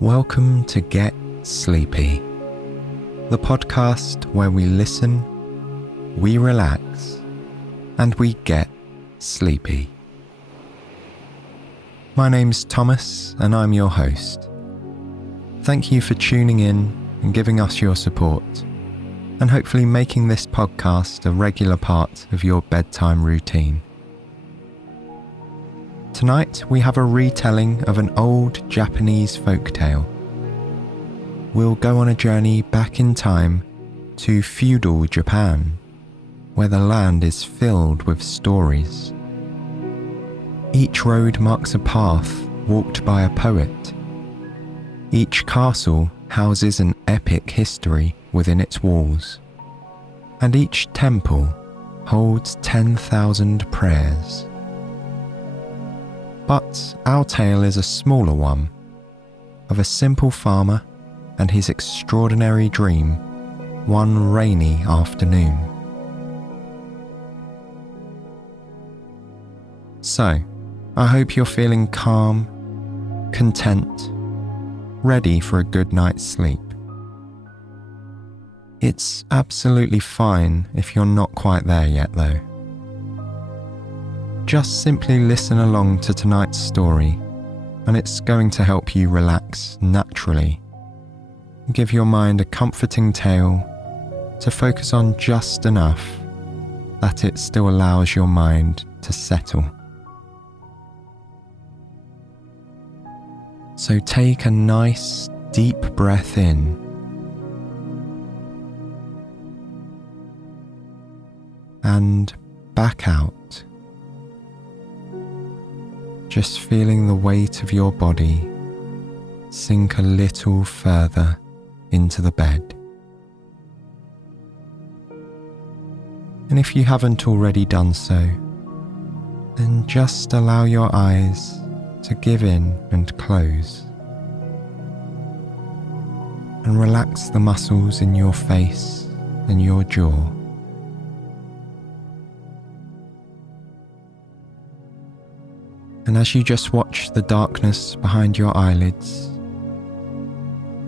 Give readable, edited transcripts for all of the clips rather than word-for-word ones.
Welcome to Get Sleepy, the podcast where we listen, we relax, and we get sleepy. My name's Thomas and I'm your host. Thank you for tuning in and giving us your support, and hopefully making this podcast a regular part of your bedtime routine. Tonight we have a retelling of an old Japanese folktale. We'll go on a journey back in time to feudal Japan, where the land is filled with stories. Each road marks a path walked by a poet. Each castle houses an epic history within its walls, and each temple holds 10,000 prayers. But our tale is a smaller one, of a simple farmer and his extraordinary dream one rainy afternoon. So, I hope you're feeling calm, content, ready for a good night's sleep. It's absolutely fine if you're not quite there yet though. Just simply listen along to tonight's story, and it's going to help you relax naturally. Give your mind a comforting tale to focus on just enough that it still allows your mind to settle. So take a nice, deep breath in, and back out. Just feeling the weight of your body sink a little further into the bed. And if you haven't already done so, then just allow your eyes to give in and close. And relax the muscles in your face and your jaw. And as you just watch the darkness behind your eyelids,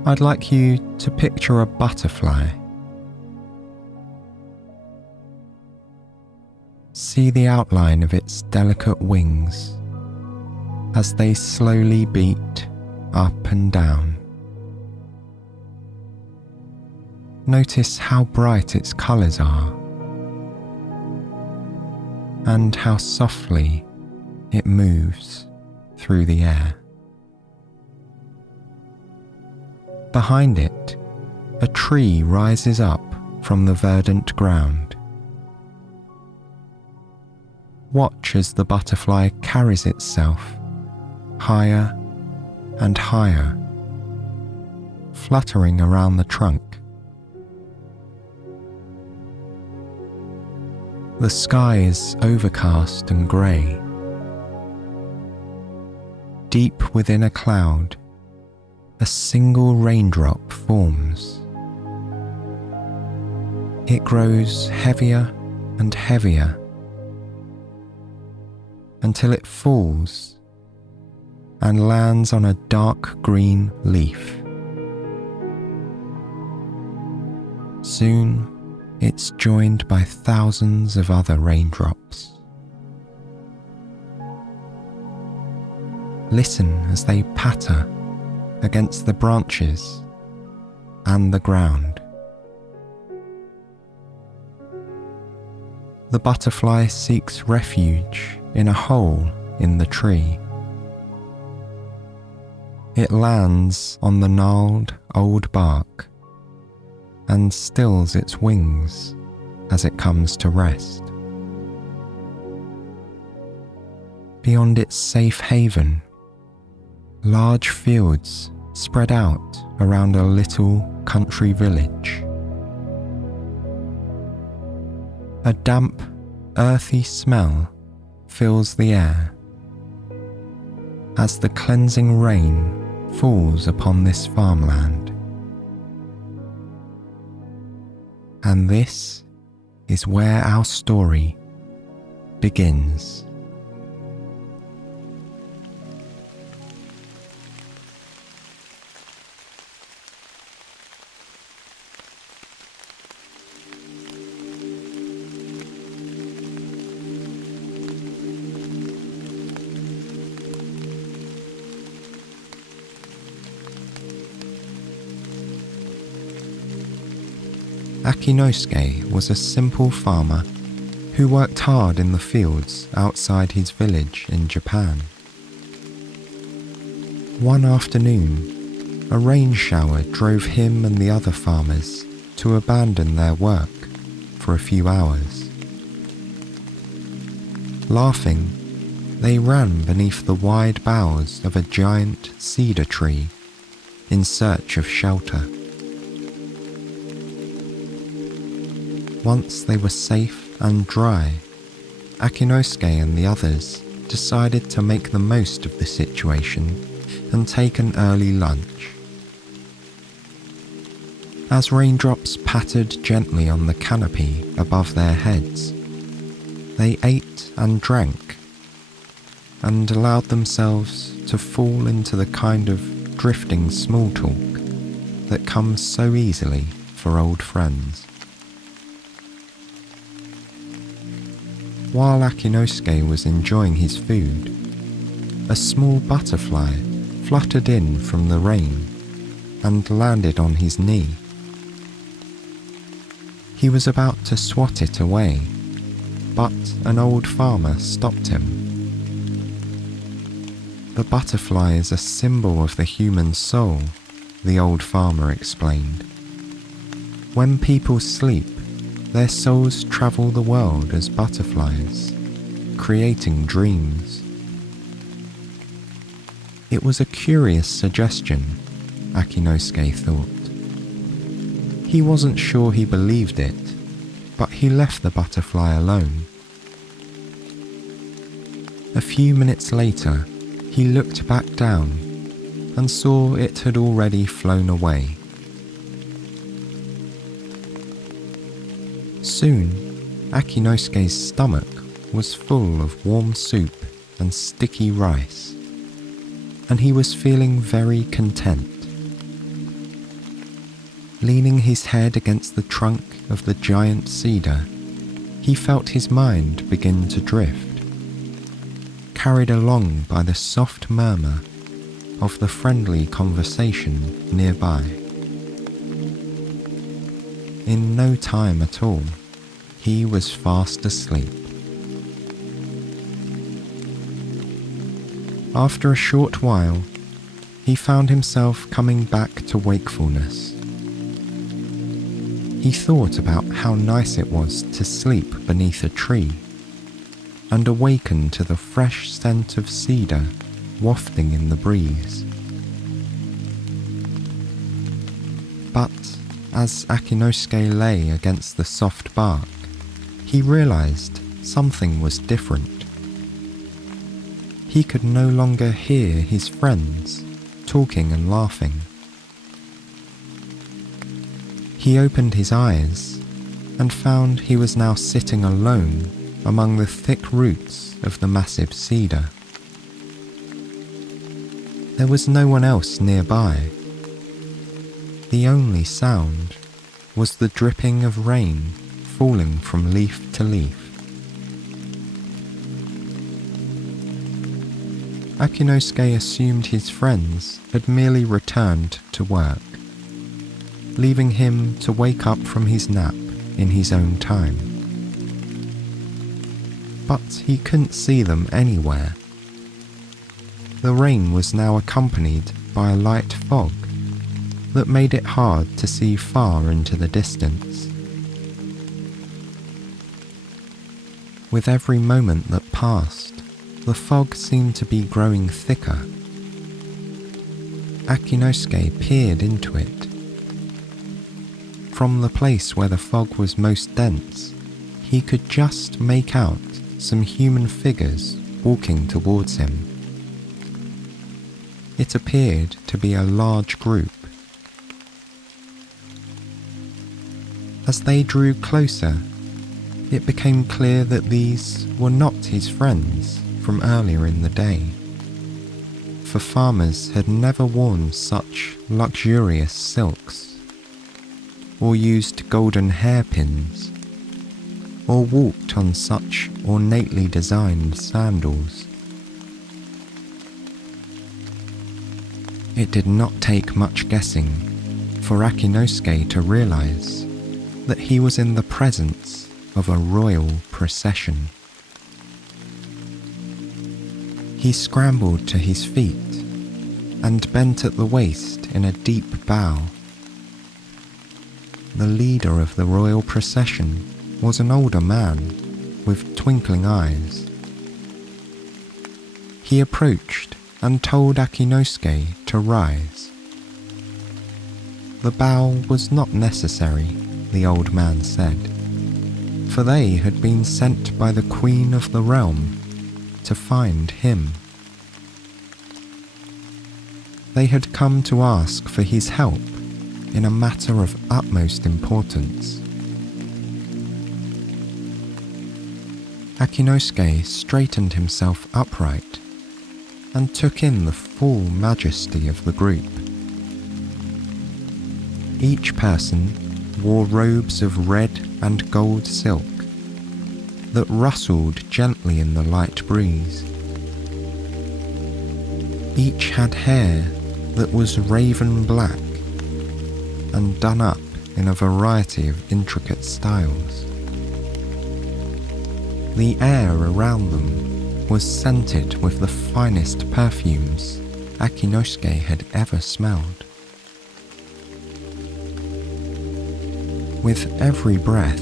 I'd like you to picture a butterfly. See the outline of its delicate wings as they slowly beat up and down. Notice how bright its colours are, and how softly it moves through the air. Behind it, a tree rises up from the verdant ground. Watch as the butterfly carries itself higher and higher, fluttering around the trunk. The sky is overcast and grey. Deep within a cloud, a single raindrop forms. It grows heavier and heavier until it falls and lands on a dark green leaf. Soon, it's joined by thousands of other raindrops. Listen as they patter against the branches and the ground. The butterfly seeks refuge in a hole in the tree. It lands on the gnarled old bark and stills its wings as it comes to rest. Beyond its safe haven, large fields spread out around a little country village. A damp, earthy smell fills the air as the cleansing rain falls upon this farmland. And this is where our story begins. Akinosuke was a simple farmer who worked hard in the fields outside his village in Japan. One afternoon, a rain shower drove him and the other farmers to abandon their work for a few hours. Laughing, they ran beneath the wide boughs of a giant cedar tree in search of shelter. Once they were safe and dry, Akinosuke and the others decided to make the most of the situation and take an early lunch. As raindrops pattered gently on the canopy above their heads, they ate and drank and allowed themselves to fall into the kind of drifting small talk that comes so easily for old friends. While Akinosuke was enjoying his food, a small butterfly fluttered in from the rain and landed on his knee. He was about to swat it away, but an old farmer stopped him. The butterfly is a symbol of the human soul, the old farmer explained. When people sleep, their souls travel the world as butterflies, creating dreams. It was a curious suggestion, Akinosuke thought. He wasn't sure he believed it, but he left the butterfly alone. A few minutes later, he looked back down and saw it had already flown away. Soon, Akinosuke's stomach was full of warm soup and sticky rice, and he was feeling very content. Leaning his head against the trunk of the giant cedar, he felt his mind begin to drift, carried along by the soft murmur of the friendly conversation nearby. In no time at all, he was fast asleep. After a short while, he found himself coming back to wakefulness. He thought about how nice it was to sleep beneath a tree and awaken to the fresh scent of cedar wafting in the breeze. But as Akinosuke lay against the soft bark, he realized something was different. He could no longer hear his friends talking and laughing. He opened his eyes and found he was now sitting alone among the thick roots of the massive cedar. There was no one else nearby. The only sound was the dripping of rain falling from leaf to leaf. Akinosuke assumed his friends had merely returned to work, leaving him to wake up from his nap in his own time. But he couldn't see them anywhere. The rain was now accompanied by a light fog that made it hard to see far into the distance. With every moment that passed, the fog seemed to be growing thicker. Akinosuke peered into it. From the place where the fog was most dense, he could just make out some human figures walking towards him. It appeared to be a large group. As they drew closer, it became clear that these were not his friends from earlier in the day, for farmers had never worn such luxurious silks, or used golden hairpins, or walked on such ornately designed sandals. It did not take much guessing for Akinosuke to realize that he was in the presence of a royal procession. He scrambled to his feet and bent at the waist in a deep bow. The leader of the royal procession was an older man with twinkling eyes. He approached and told Akinosuke to rise. The bow was not necessary, the old man said, for they had been sent by the queen of the realm to find him. They had come to ask for his help in a matter of utmost importance. Akinosuke straightened himself upright and took in the full majesty of the group. Each person wore robes of red and gold silk that rustled gently in the light breeze. Each had hair that was raven black and done up in a variety of intricate styles. The air around them was scented with the finest perfumes Akinosuke had ever smelled. With every breath,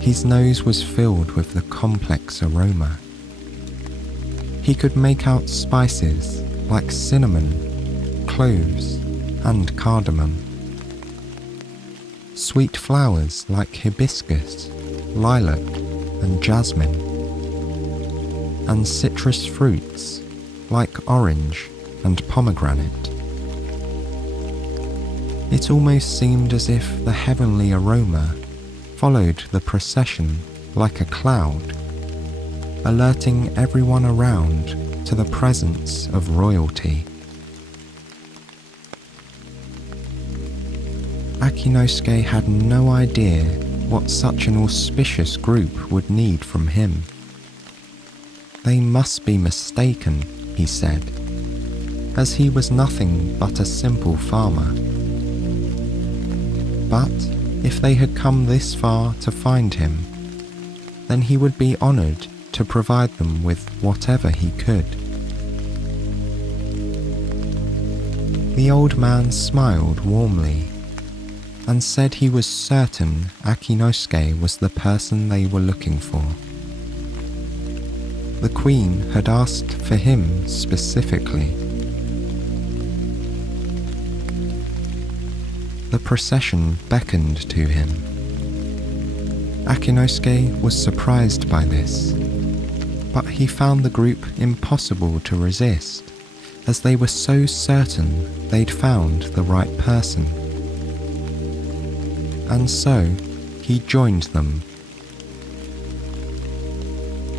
his nose was filled with the complex aroma. He could make out spices like cinnamon, cloves, and cardamom. Sweet flowers like hibiscus, lilac, and jasmine, and citrus fruits like orange and pomegranate. It almost seemed as if the heavenly aroma followed the procession like a cloud, alerting everyone around to the presence of royalty. Akinosuke had no idea what such an auspicious group would need from him. They must be mistaken, he said, as he was nothing but a simple farmer. But if they had come this far to find him, then he would be honoured to provide them with whatever he could. The old man smiled warmly and said he was certain Akinosuke was the person they were looking for. The queen had asked for him specifically. The procession beckoned to him. Akinosuke was surprised by this, but he found the group impossible to resist, as they were so certain they'd found the right person. And so he joined them.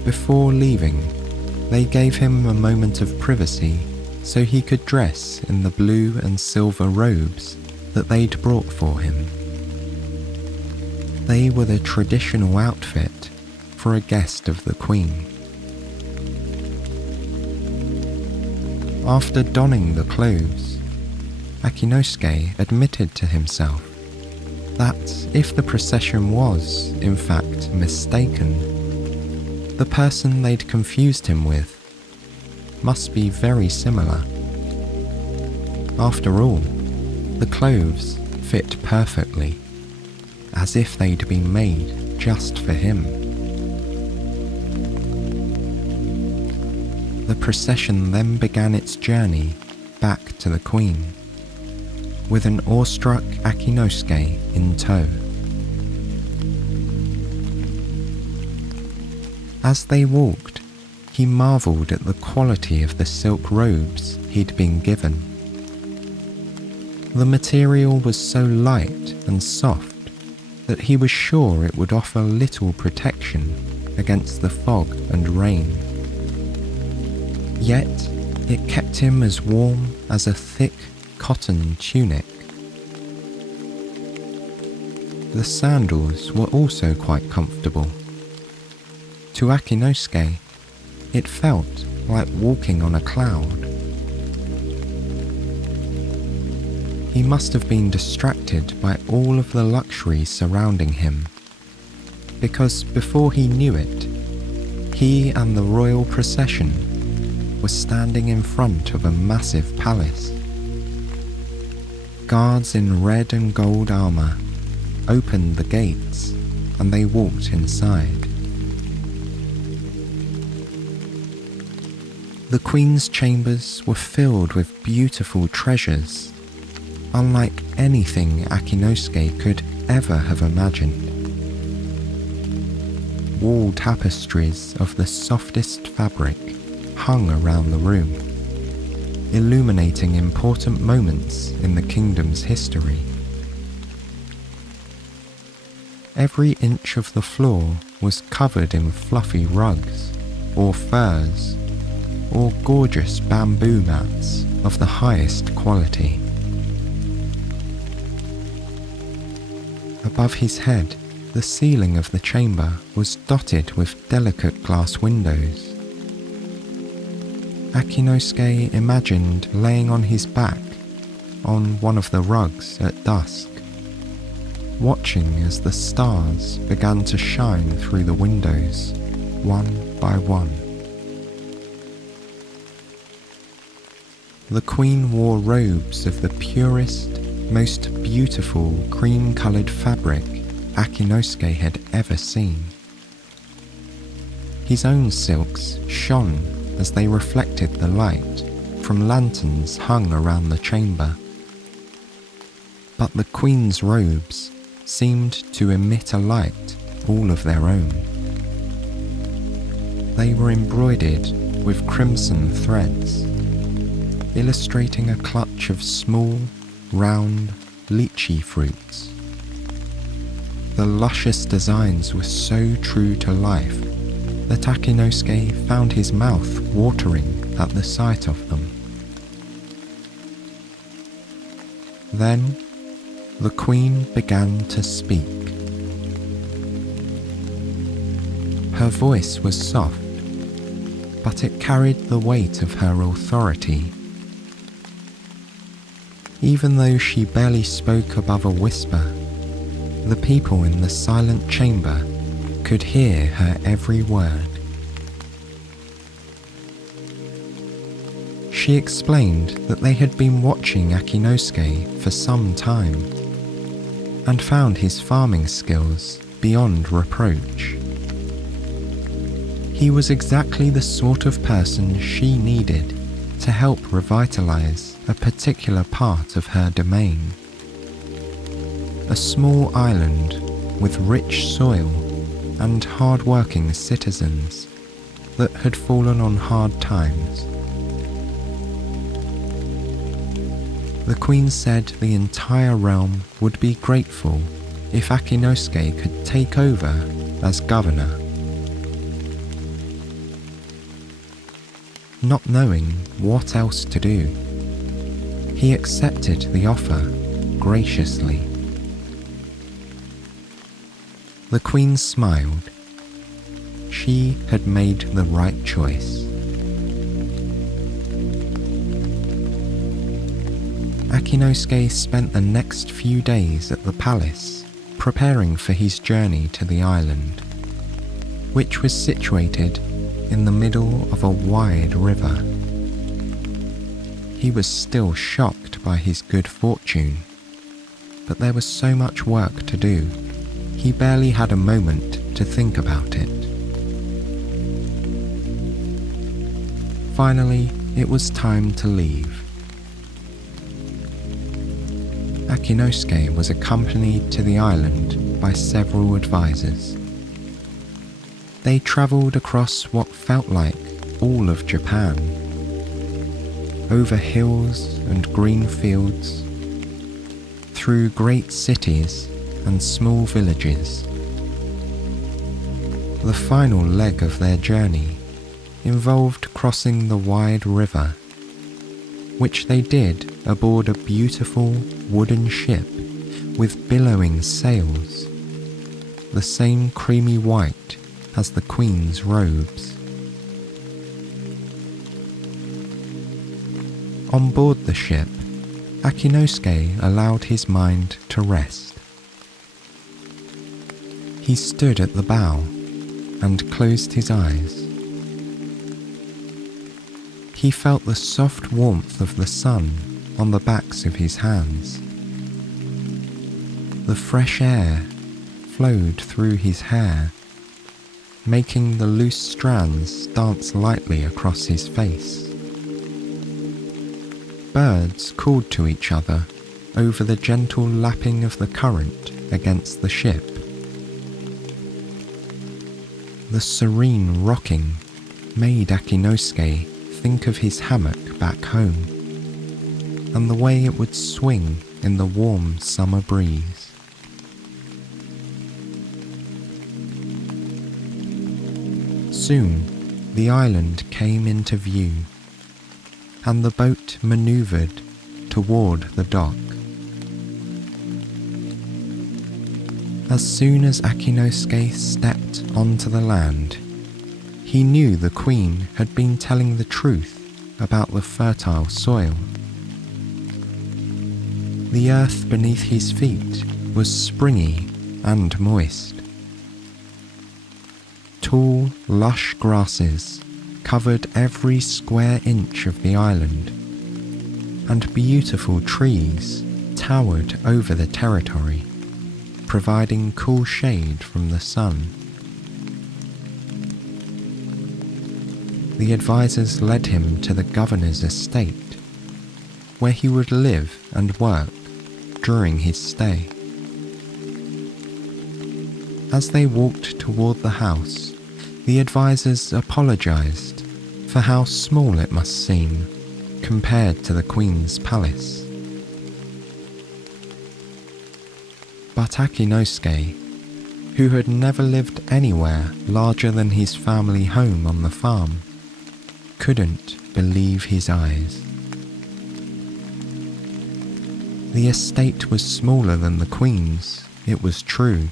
Before leaving, they gave him a moment of privacy so he could dress in the blue and silver robes that they'd brought for him. They were the traditional outfit for a guest of the queen. After donning the clothes, Akinosuke admitted to himself that if the procession was, in fact, mistaken, the person they'd confused him with must be very similar. After all, the clothes fit perfectly, as if they'd been made just for him. The procession then began its journey back to the queen, with an awestruck Akinosuke in tow. As they walked, he marvelled at the quality of the silk robes he'd been given. The material was so light and soft that he was sure it would offer little protection against the fog and rain. Yet it kept him as warm as a thick cotton tunic. The sandals were also quite comfortable. To Akinosuke, it felt like walking on a cloud. He must have been distracted by all of the luxuries surrounding him, because before he knew it, he and the royal procession were standing in front of a massive palace. Guards in red and gold armor opened the gates and they walked inside. The Queen's chambers were filled with beautiful treasures, unlike anything Akinosuke could ever have imagined. Wall tapestries of the softest fabric hung around the room, illuminating important moments in the kingdom's history. Every inch of the floor was covered in fluffy rugs, or furs, or gorgeous bamboo mats of the highest quality. Above his head, the ceiling of the chamber was dotted with delicate glass windows. Akinosuke imagined laying on his back on one of the rugs at dusk, watching as the stars began to shine through the windows, one by one. The Queen wore robes of the purest, most beautiful cream-coloured fabric Akinosuke had ever seen. His own silks shone as they reflected the light from lanterns hung around the chamber. But the Queen's robes seemed to emit a light all of their own. They were embroidered with crimson threads, illustrating a clutch of small, round, lychee fruits. The luscious designs were so true to life that Akinosuke found his mouth watering at the sight of them. Then, the Queen began to speak. Her voice was soft, but it carried the weight of her authority. Even though she barely spoke above a whisper, the people in the silent chamber could hear her every word. She explained that they had been watching Akinosuke for some time and found his farming skills beyond reproach. He was exactly the sort of person she needed to help revitalize a particular part of her domain. A small island with rich soil and hard-working citizens that had fallen on hard times. The Queen said the entire realm would be grateful if Akinosuke could take over as governor. Not knowing what else to do, he accepted the offer graciously. The Queen smiled. She had made the right choice. Akinosuke spent the next few days at the palace preparing for his journey to the island, which was situated in the middle of a wide river. He was still shocked by his good fortune, but there was so much work to do, he barely had a moment to think about it. Finally, it was time to leave. Akinosuke was accompanied to the island by several advisors. They travelled across what felt like all of Japan, over hills and green fields, through great cities and small villages. The final leg of their journey involved crossing the wide river, which they did aboard a beautiful wooden ship with billowing sails, the same creamy white as the Queen's robes. On board the ship, Akinosuke allowed his mind to rest. He stood at the bow and closed his eyes. He felt the soft warmth of the sun on the backs of his hands. The fresh air flowed through his hair, making the loose strands dance lightly across his face. Birds called to each other over the gentle lapping of the current against the ship. The serene rocking made Akinosuke think of his hammock back home and the way it would swing in the warm summer breeze. Soon the island came into view, and the boat manoeuvred toward the dock. As soon as Akinosuke stepped onto the land, he knew the queen had been telling the truth about the fertile soil. The earth beneath his feet was springy and moist. Tall, lush grasses covered every square inch of the island, and beautiful trees towered over the territory, providing cool shade from the sun. The advisors led him to the governor's estate, where he would live and work during his stay. As they walked toward the house, the advisors apologized for how small it must seem compared to the Queen's palace. But Akinosuke, who had never lived anywhere larger than his family home on the farm, couldn't believe his eyes. The estate was smaller than the Queen's, it was true,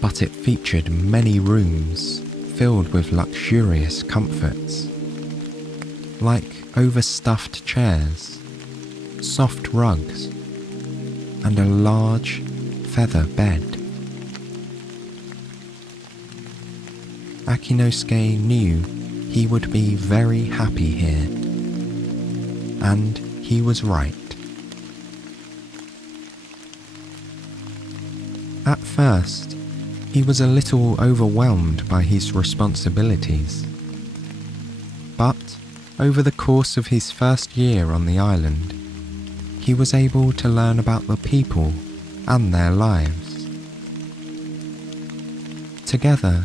but it featured many rooms filled with luxurious comforts, like overstuffed chairs, soft rugs, and a large feather bed. Akinosuke knew he would be very happy here, and he was right. At first, he was a little overwhelmed by his responsibilities, but over the course of his first year on the island, he was able to learn about the people and their lives. Together,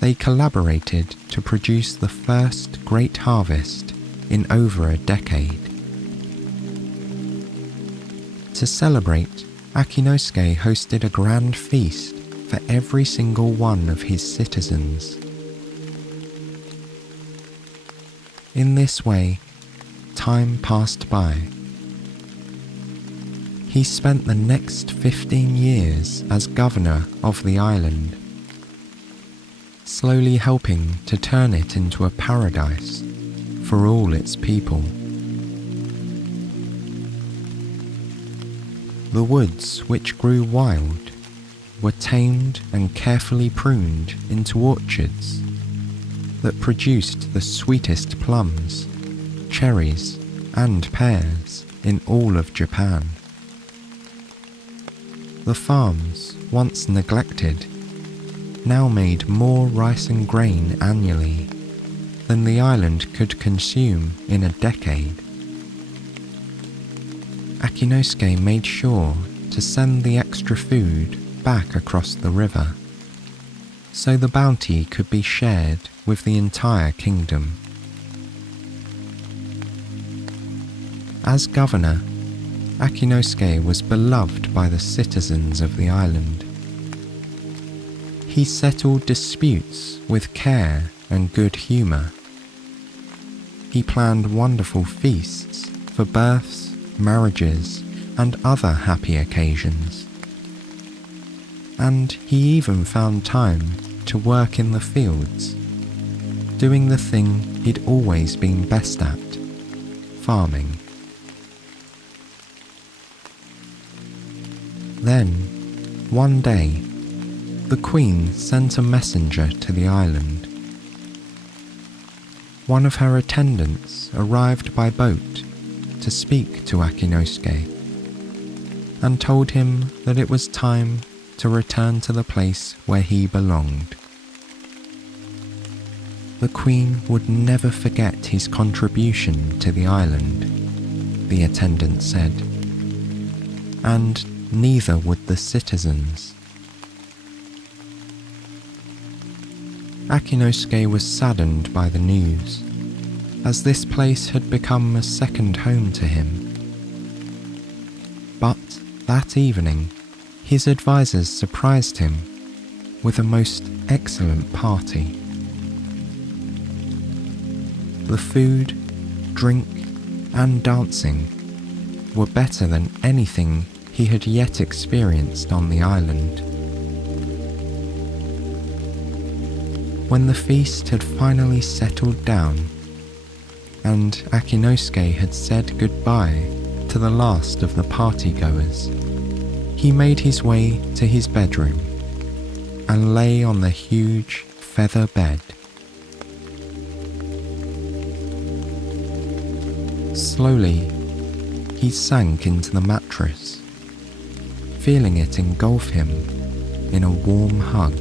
they collaborated to produce the first great harvest in over a decade. To celebrate, Akinosuke hosted a grand feast for every single one of his citizens. In this way, time passed by. He spent the next 15 years as governor of the island, slowly helping to turn it into a paradise for all its people. The woods, which grew wild, were tamed and carefully pruned into orchards that produced the sweetest plums, cherries, and pears in all of Japan. The farms, once neglected, now made more rice and grain annually than the island could consume in a decade. Akinosuke made sure to send the extra food back across the river, so the bounty could be shared with the entire kingdom. As governor, Akinosuke was beloved by the citizens of the island. He settled disputes with care and good humour. He planned wonderful feasts for births, marriages, and other happy occasions. And he even found time to work in the fields, doing the thing he'd always been best at, farming. Then, one day, the Queen sent a messenger to the island. One of her attendants arrived by boat to speak to Akinosuke and told him that it was time to return to the place where he belonged. The Queen would never forget his contribution to the island, the attendant said, and neither would the citizens. Akinosuke was saddened by the news, as this place had become a second home to him. But that evening, his advisors surprised him with a most excellent party. The food, drink, and dancing were better than anything he had yet experienced on the island. When the feast had finally settled down, and Akinosuke had said goodbye to the last of the partygoers, he made his way to his bedroom and lay on the huge feather bed. Slowly, he sank into the mattress, feeling it engulf him in a warm hug.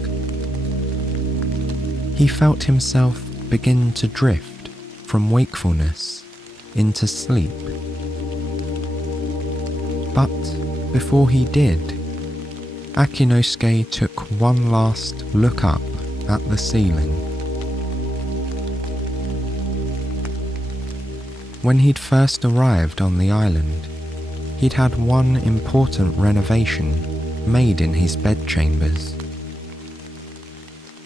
He felt himself begin to drift from wakefulness into sleep. But before he did, Akinosuke took one last look up at the ceiling. When he'd first arrived on the island, he'd had one important renovation made in his bedchambers.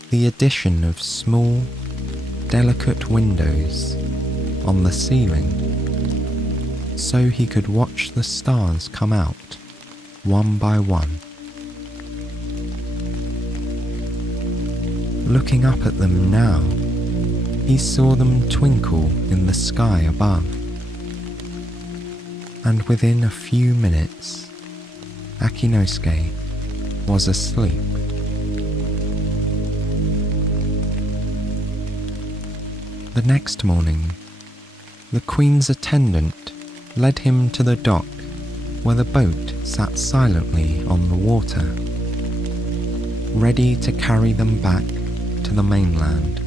The addition of small, delicate windows on the ceiling, so he could watch the stars come out one by one. Looking up at them now, he saw them twinkle in the sky above. And within a few minutes, Akinosuke was asleep. The next morning, the Queen's attendant led him to the dock where the boat sat silently on the water, ready to carry them back to the mainland.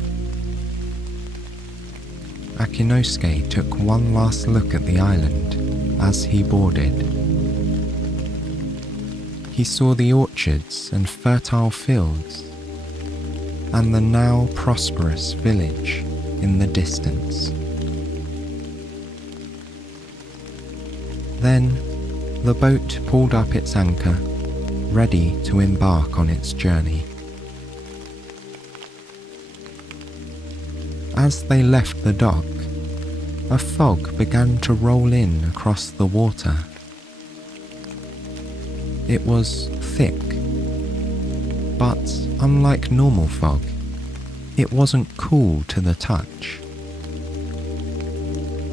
Akinosuke took one last look at the island as he boarded. He saw the orchards and fertile fields, and the now prosperous village in the distance. Then the boat pulled up its anchor, ready to embark on its journey. As they left the dock, a fog began to roll in across the water. It was thick, but unlike normal fog, it wasn't cool to the touch.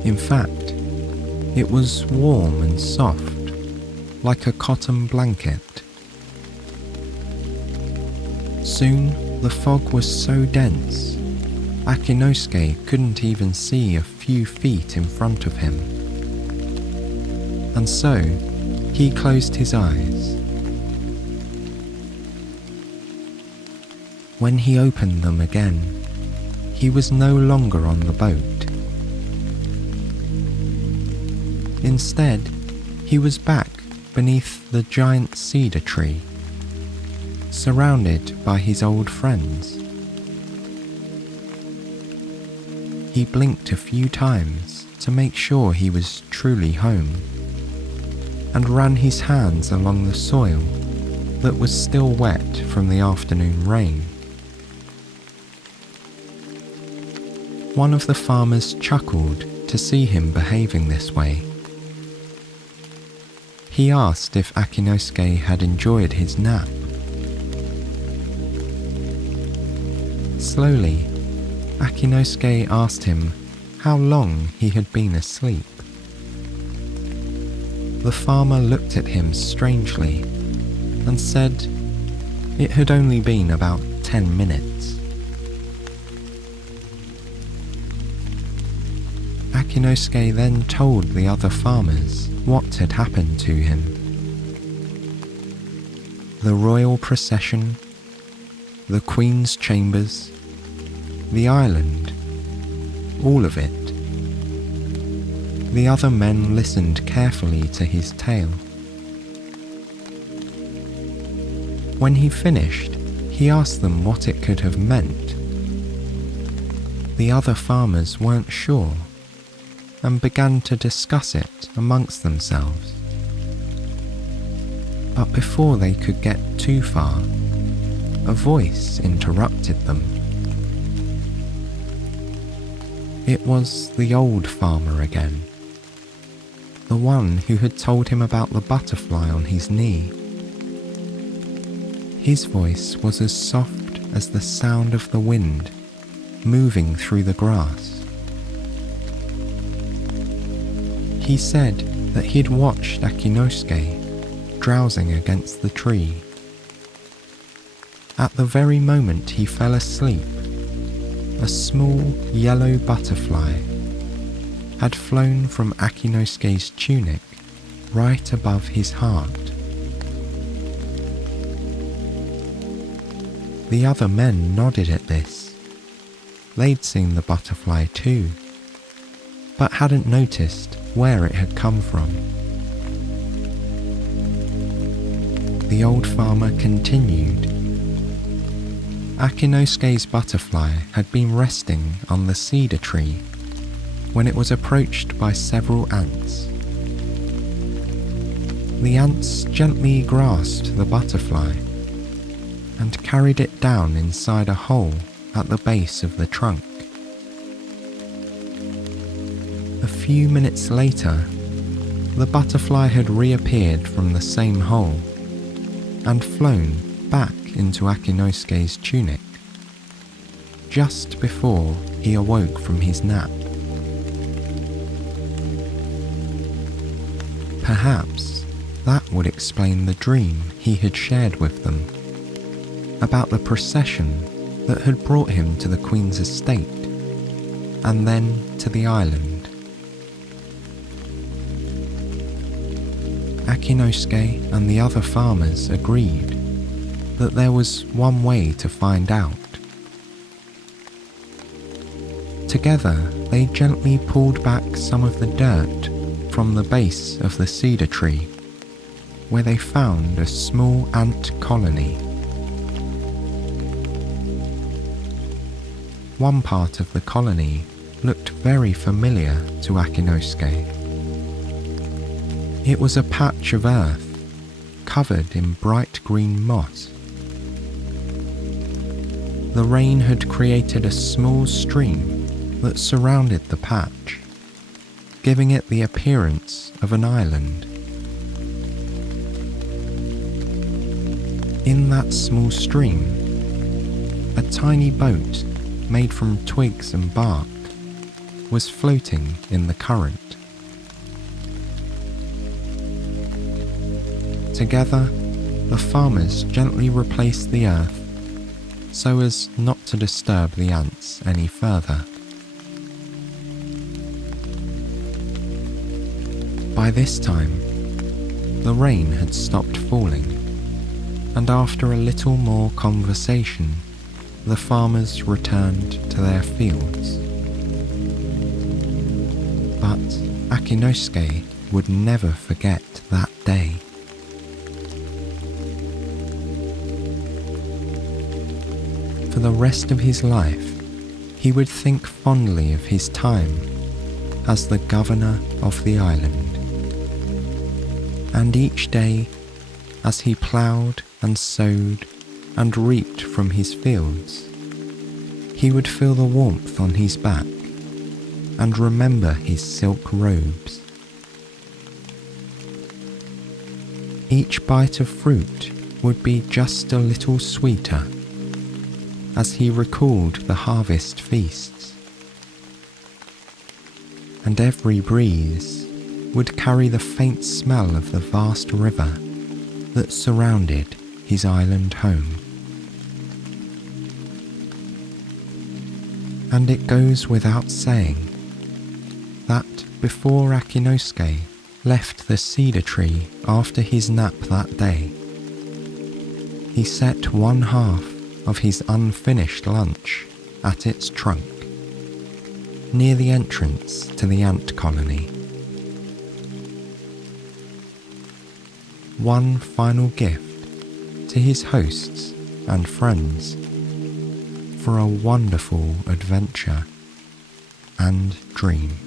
In fact, it was warm and soft, like a cotton blanket. Soon the fog was so dense, Akinosuke couldn't even see a few feet in front of him. And so, he closed his eyes. When he opened them again, he was no longer on the boat. Instead, he was back beneath the giant cedar tree, surrounded by his old friends. He blinked a few times to make sure he was truly home, and ran his hands along the soil that was still wet from the afternoon rain. One of the farmers chuckled to see him behaving this way. He asked if Akinosuke had enjoyed his nap. Slowly, Akinosuke asked him how long he had been asleep. The farmer looked at him strangely and said it had only been about 10 minutes. Akinosuke then told the other farmers what had happened to him. The royal procession, the Queen's chambers, the island, all of it. The other men listened carefully to his tale. When he finished, he asked them what it could have meant. The other farmers weren't sure and began to discuss it amongst themselves. But before they could get too far, a voice interrupted them. It was the old farmer again, the one who had told him about the butterfly on his knee. His voice was as soft as the sound of the wind moving through the grass. He said that he'd watched Akinosuke drowsing against the tree. At the very moment he fell asleep, a small yellow butterfly had flown from Akinosuke's tunic right above his heart. The other men nodded at this. They'd seen the butterfly too, but hadn't noticed where it had come from. The old farmer continued. Akinosuke's butterfly had been resting on the cedar tree when it was approached by several ants. The ants gently grasped the butterfly and carried it down inside a hole at the base of the trunk. A few minutes later, the butterfly had reappeared from the same hole and flown back into Akinosuke's tunic, just before he awoke from his nap. Perhaps that would explain the dream he had shared with them about the procession that had brought him to the Queen's estate and then to the island. Akinosuke and the other farmers agreed that there was one way to find out. Together, they gently pulled back some of the dirt from the base of the cedar tree, where they found a small ant colony. One part of the colony looked very familiar to Akinosuke. It was a patch of earth covered in bright green moss. The rain had created a small stream that surrounded the patch, giving it the appearance of an island. In that small stream, a tiny boat made from twigs and bark was floating in the current. Together, the farmers gently replaced the earth so as not to disturb the ants any further. By this time, the rain had stopped falling, and after a little more conversation, the farmers returned to their fields. But Akinosuke would never forget that day. For the rest of his life, he would think fondly of his time as the governor of the island. And each day, as he ploughed and sowed and reaped from his fields, he would feel the warmth on his back and remember his silk robes. Each bite of fruit would be just a little sweeter as he recalled the harvest feasts, and every breeze would carry the faint smell of the vast river that surrounded his island home. And it goes without saying that before Akinosuke left the cedar tree after his nap that day, he set one half of his unfinished lunch at its trunk, near the entrance to the ant colony. One final gift to his hosts and friends for a wonderful adventure and dream.